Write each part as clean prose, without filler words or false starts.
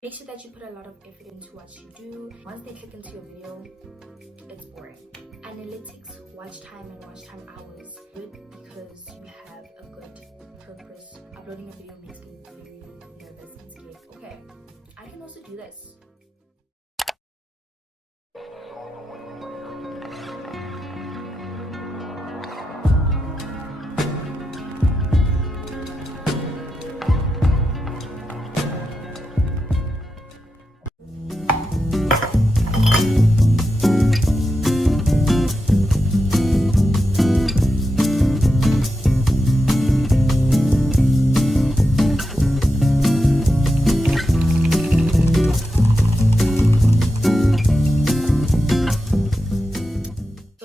Make sure that you put a lot of effort into what you do. Once they click into your video, it's boring. Analytics, watch time and watch time hours. Good because you have a good purpose. Uploading a video makes me very nervous and scared. Okay, I can also do this.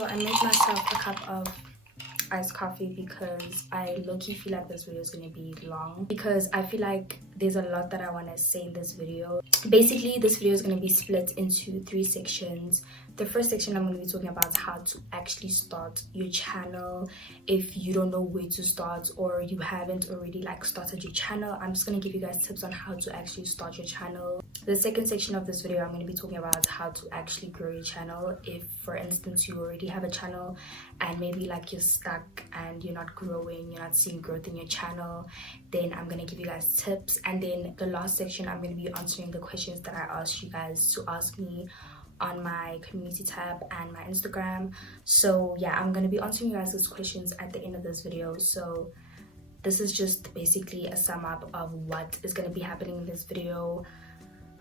I made myself a cup of iced coffee because I low-key feel like this video is going to be long, because I feel like there's a lot that I want to say in this video. Basically, this video is going to be split into 3 sections. The first section I'm going to be talking about how to actually start your channel. If you don't know where to start or you haven't already started your channel, I'm just going to give you guys tips on how to actually start your channel. The second section of this video, I'm going to be talking about how to actually grow your channel. If, for instance, you already have a channel and maybe you're stuck and you're not growing, you're not seeing growth in your channel, then I'm going to give you guys tips. And then the last section, I'm going to be answering the questions that I asked you guys to ask me on my community tab and my Instagram. So yeah, I'm going to be answering you guys those questions at the end of this video. So this is just basically a sum up of what is going to be happening in this video.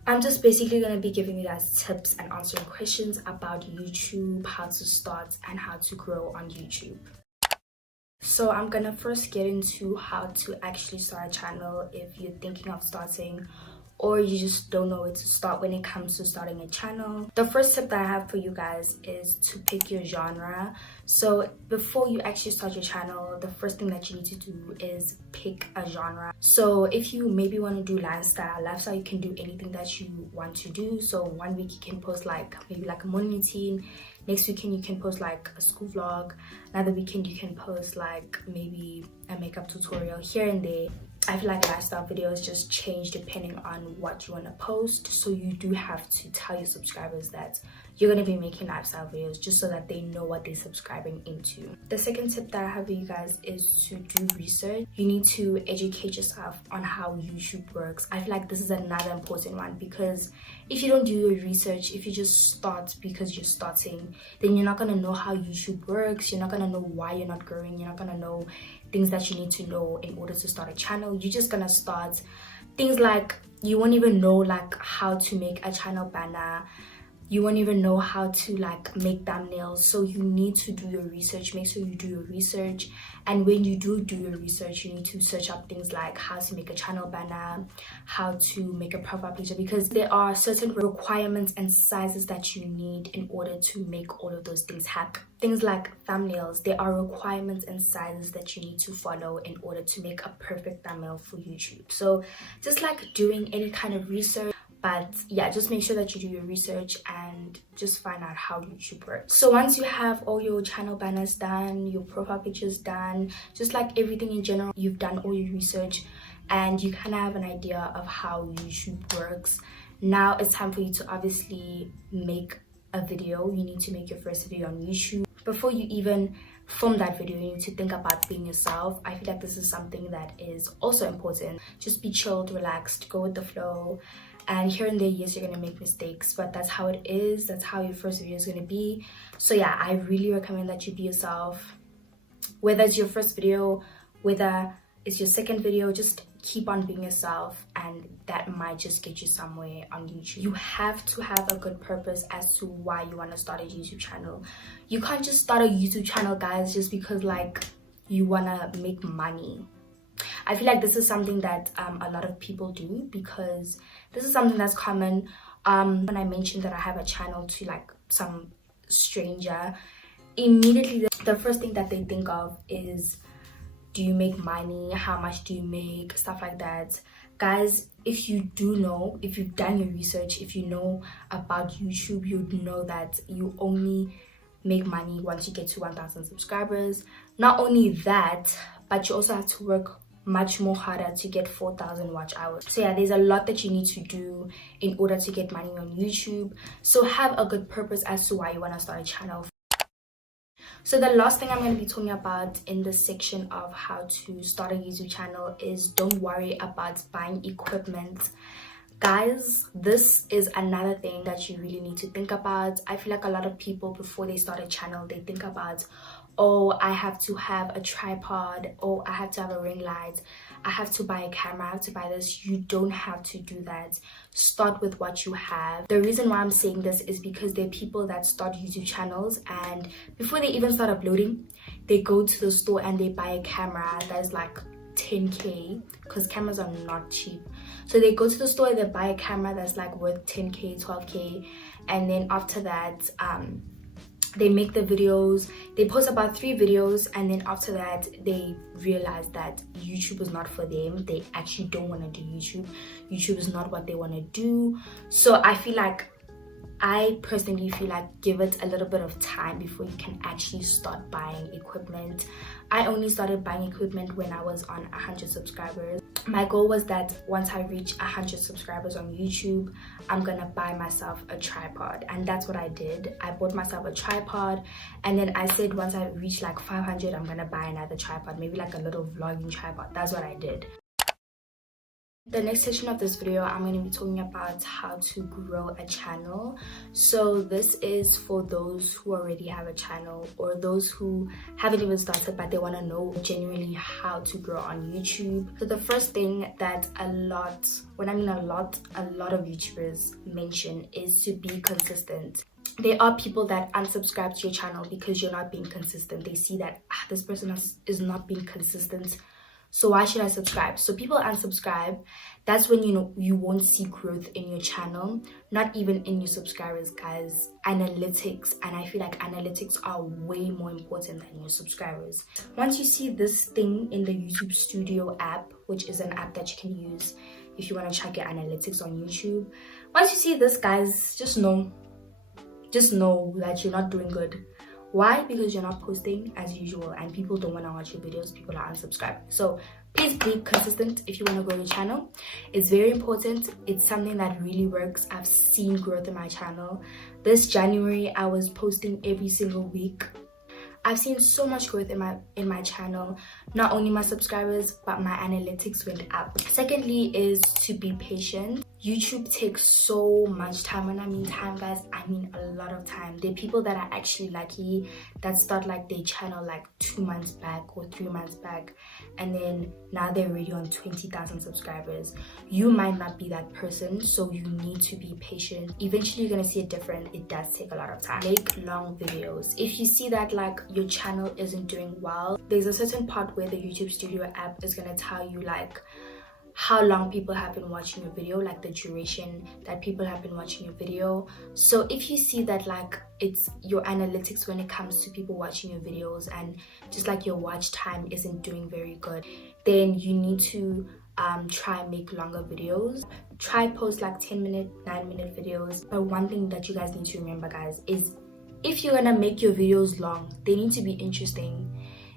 I'm just basically going to be giving you guys tips and answering questions about YouTube, how to start and how to grow on YouTube. So I'm going to first get into how to actually start a channel if you're thinking of starting, or you just don't know where to start when it comes to starting a channel. The first tip that I have for you guys is to pick your genre. So before you actually start your channel, the first thing that you need to do is pick a genre. So if you maybe want to do lifestyle, you can do anything that you want to do. So one week you can post maybe a morning routine. Next weekend you can post a school vlog. Another weekend you can post maybe a makeup tutorial here and there. I feel like lifestyle videos just change depending on what you want to post. So you do have to tell your subscribers that you're going to be making lifestyle videos, just so that they know what they're subscribing into. The second tip that I have for you guys is to do research. You need to educate yourself on how YouTube works. I feel like this is another important one, because if you don't do your research, if you just start because you're starting, then you're not going to know how YouTube works. You're not going to know why you're not growing. You're not going to know things that you need to know in order to start a channel. You're just gonna start things you won't even know how to make a channel banner. You won't even know how to make thumbnails. So you need to do your research. Make sure you do your research. And when you do your research, you need to search up things like how to make a channel banner, how to make a profile picture, because there are certain requirements and sizes that you need in order to make all of those things happen. Things like thumbnails, there are requirements and sizes that you need to follow in order to make a perfect thumbnail for YouTube. So just doing any kind of research. But yeah, just make sure that you do your research and just find out how YouTube works. So once you have all your channel banners done, your profile pictures done, just everything in general, you've done all your research and you kind of have an idea of how YouTube works. Now it's time for you to obviously make a video. You need to make your first video on YouTube. Before you even film that video, you need to think about being yourself. I feel like this is something that is also important. Just be chilled, relaxed, go with the flow. And here and there, yes, you're gonna make mistakes, but that's how it is. That's how your first video is gonna be. So yeah, I really recommend that you be yourself. Whether it's your first video, whether it's your second video, just keep on being yourself, and that might just get you somewhere on YouTube. You have to have a good purpose as to why you want to start a YouTube channel. You can't just start a YouTube channel, guys, just because you want to make money. I feel like this is something that a lot of people do, because this is something that's common. When I mentioned that I have a channel to some stranger, immediately the first thing that they think of is, do you make money? How much do you make? Stuff like that. Guys, if you do know, if you've done your research, if you know about YouTube, you'd know that you only make money once you get to 1,000 subscribers. Not only that, but you also have to work much more harder to get 4,000 watch hours. So yeah, there's a lot that you need to do in order to get money on YouTube. So have a good purpose as to why you want to start a channel. So the last thing I'm going to be talking about in this section of how to start a YouTube channel is don't worry about buying equipment. Guys, this is another thing that you really need to think about. I feel like a lot of people, before they start a channel, they think about, oh, I have to have a tripod, oh, I have to have a ring light, I have to buy a camera, I have to buy this. You don't have to do that. Start with what you have. The reason why I'm saying this is because there are people that start YouTube channels, and before they even start uploading, they go to the store and they buy a camera that's like 10k, because cameras are not cheap. So they go to the store and they buy a camera that's like worth 10k, 12k, and then after that they make the videos, they post about 3 videos, and then after that they realize that YouTube is not for them. They actually don't want to do YouTube is not what they want to do. So I personally feel like give it a little bit of time before you can actually start buying equipment. I only started buying equipment when I was on 100 subscribers. My goal was that once I reach 100 subscribers on YouTube, I'm gonna buy myself a tripod, and that's what I did. I bought myself a tripod, and then I said once I reach like 500, I'm gonna buy another tripod, maybe like a little vlogging tripod. That's what I did. The next section of this video, I'm going to be talking about how to grow a channel. So this is for those who already have a channel, or those who haven't even started but they want to know genuinely how to grow on YouTube. So the first thing that a lot of YouTubers mention is to be consistent. There are people that unsubscribe to your channel because you're not being consistent. They see that this person is not being consistent, so why should I subscribe? So people unsubscribe. That's when you won't see growth in your channel, not even in your subscribers, guys. Analytics, and I feel like analytics are way more important than your subscribers. Once you see this thing in the YouTube Studio app, which is an app that you can use if you want to check your analytics on YouTube, once you see this, guys, just know that you're not doing good. Why? Because you're not posting as usual and people don't want to watch your videos. People are unsubscribing. So please be consistent if you want to grow your channel. It's very important. It's something that really works. I've seen growth in my channel. This January I was posting every single week. I've seen so much growth in my channel. Not only my subscribers, but my analytics went up. Secondly is to be patient. YouTube takes so much time. When I mean time, guys, I mean a lot of time. There are people that are actually lucky that start like their channel like 2 months back or 3 months back, and then now they're already on 20,000 subscribers. You might not be that person, so you need to be patient. Eventually you're gonna see it different. It does take a lot of time. Make long videos. If you see that like your channel isn't doing well, there's a certain part where the YouTube Studio app is gonna tell you like how long people have been watching your video, like the duration that people have been watching your video. So if you see that like it's your analytics when it comes to people watching your videos and just like your watch time isn't doing very good, then you need to try and make longer videos. Try post like 10-minute, 9-minute videos. But one thing that you guys need to remember, guys, is if you're gonna make your videos long, they need to be interesting.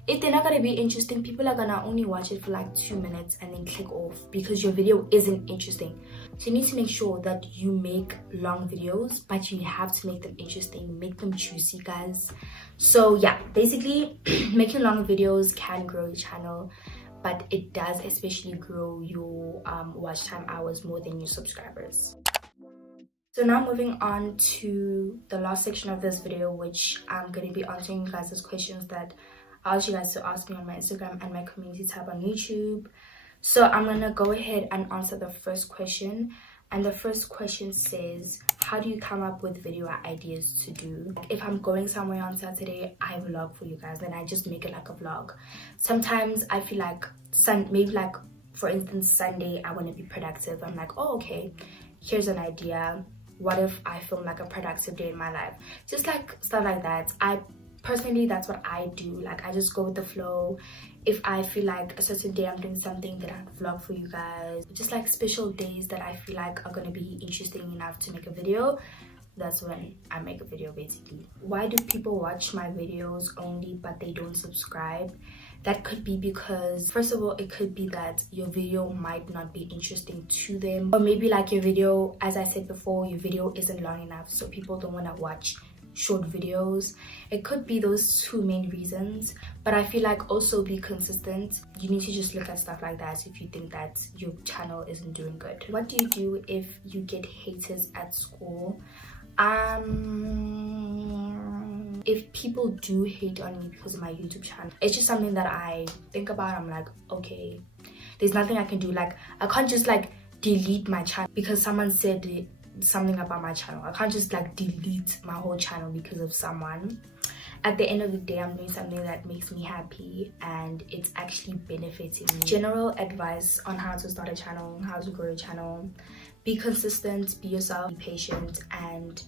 If they're not going to be interesting, people are going to only watch it for like 2 minutes and then click off because your video isn't interesting. So you need to make sure that you make long videos, but you have to make them interesting, make them juicy, guys. So yeah, basically making long videos can grow your channel, but it does especially grow your watch time hours more than your subscribers. So now moving on to the last section of this video, which I'm going to be answering you guys' questions that I asked you guys to ask me on my Instagram and my community tab on YouTube. So I'm gonna go ahead and answer the first question. And the first question says, how do you come up with video ideas to do? If I'm going somewhere on Saturday, I vlog for you guys and I just make it like a vlog. Sometimes I feel like maybe like for instance Sunday I want to be productive. I'm like, oh okay, here's an idea. What if I film like a productive day in my life? Just like stuff like that. Personally, that's what I do. Like I just go with the flow. If I feel like a certain day I'm doing something, that I vlog for you guys. Just like special days that I feel like are gonna be interesting enough to make a video, that's when I make a video basically. Why do people watch my videos only but they don't subscribe? That could be because, first of all, it could be that your video might not be interesting to them, or maybe like your video, as I said before, your video isn't long enough, so people don't want to watch short videos. It could be those two main reasons, but I feel like also be consistent. You need to just look at stuff like that if you think that your channel isn't doing good. What do you do if you get haters at school? If people do hate on me because of my YouTube channel, it's just something that I think about. I'm like, okay, there's nothing I can do. Like, I can't just like delete my channel because someone said something about my channel. I can't just like delete my whole channel because of someone. At the end of the day, I'm doing something that makes me happy and it's actually benefiting me. General advice on how to start a channel, how to grow a channel: be consistent, be yourself, be patient, and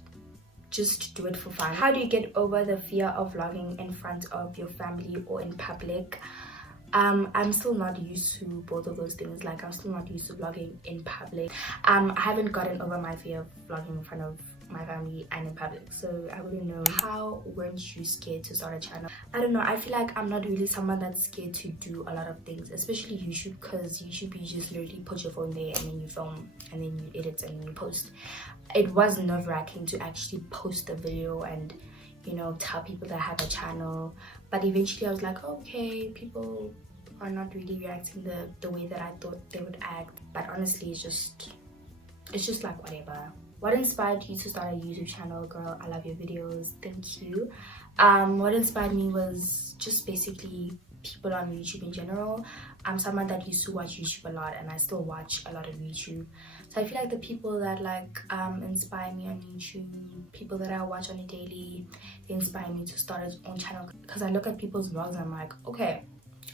just do it for fun. How do you get over the fear of vlogging in front of your family or in public? I'm still not used to both of those things. Like, I'm still not used to vlogging in public. I haven't gotten over my fear of vlogging in front of my family and in public, so I wouldn't know. How weren't you scared to start a channel? I don't know, I feel like I'm not really someone that's scared to do a lot of things, especially YouTube, because YouTube, you just literally put your phone there and then you film and then you edit and then you post. It was nerve-wracking to actually post a video and, you know, tell people that I have a channel, but eventually I was like, okay, people are not really reacting the way that I thought they would act. But honestly, it's just like whatever. What inspired you to start a YouTube channel? Girl, I love your videos, thank you. What inspired me was just basically people on YouTube in general. I'm someone that used to watch YouTube a lot, and I still watch a lot of YouTube. So I feel like the people that like inspire me on YouTube, people that I watch on a daily, they inspire me to start a own channel. Because I look at people's vlogs and I'm like, okay,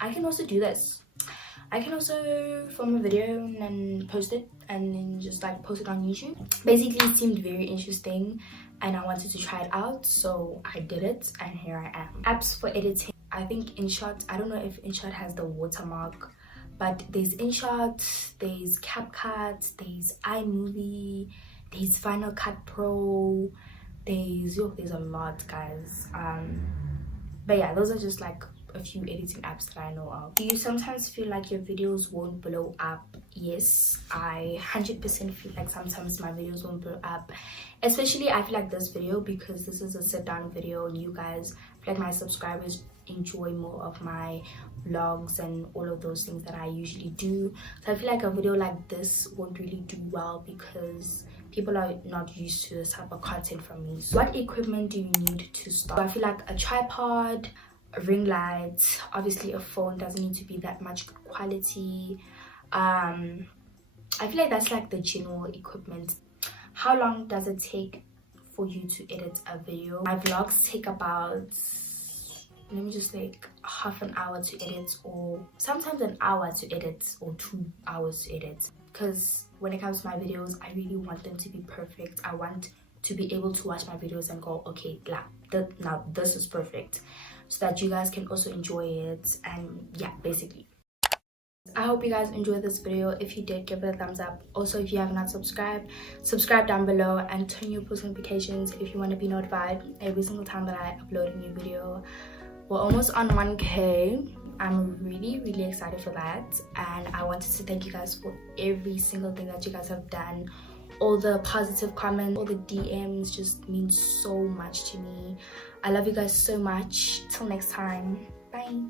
I can also do this. I can also film a video and then post it and then just like post it on YouTube. Basically, it seemed very interesting and I wanted to try it out, so I did it and here I am. Apps for editing: I think InShot, I don't know if InShot has the watermark, but there's InShot, there's CapCut, there's iMovie, there's Final Cut Pro, there's a lot, guys. But yeah, those are just like a few editing apps that I know of. Do you sometimes feel like your videos won't blow up? Yes, I 100% feel like sometimes my videos won't blow up, especially I feel like this video, because this is a sit down video and you guys, I feel like my subscribers enjoy more of my vlogs and all of those things that I usually do. So I feel like a video like this won't really do well because people are not used to this type of content from me. So what equipment do you need to start? So I feel like a tripod, a ring light, obviously a phone doesn't need to be that much quality. I feel like that's like the general equipment. How long does it take for you to edit a video? My vlogs take about, let me just like, half an hour to edit, or sometimes an hour to edit, or 2 hours to edit. Because when it comes to my videos, I really want them to be perfect. I want to be able to watch my videos and go, okay, now this is perfect, so that you guys can also enjoy it. And yeah, basically, I hope you guys enjoyed this video. If you did, give it a thumbs up. Also, if you have not subscribed, subscribe down below and turn your post notifications if you want to be notified every single time that I upload a new video. We're almost on 1K. I'm really excited for that, and I wanted to thank you guys for every single thing that you guys have done. All the positive comments, all the DMs just mean so much to me. I love you guys so much. Till next time, bye.